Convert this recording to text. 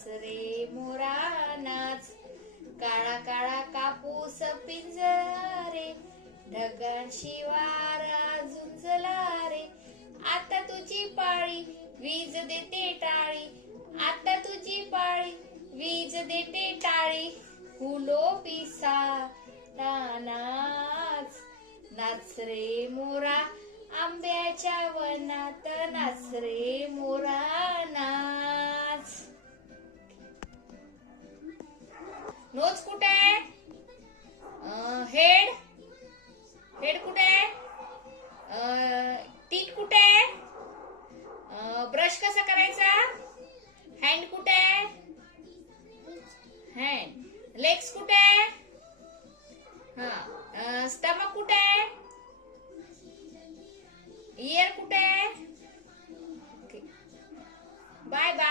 नाच रे मोरा नाच, काळा काळा कापूस पिंजला रे, ढगांशी वारा झुंजला रे. आता तुझी पाळी वीज देते टाळी, आता तुझी पाळी वीज देते टाळी. फुलो पिसारा नाच, नाच रे मोरा आंब्याच्या वनात, नाच रे मोरा नाच. नोज कुठे? हेड हेड कुठे? टीथ कुठे? ब्रश कसा करायचा? हँड कुठे? हँड. लेग्स कुठे? हा. स्टमक कुठे? इयर कुठे? Bye bye.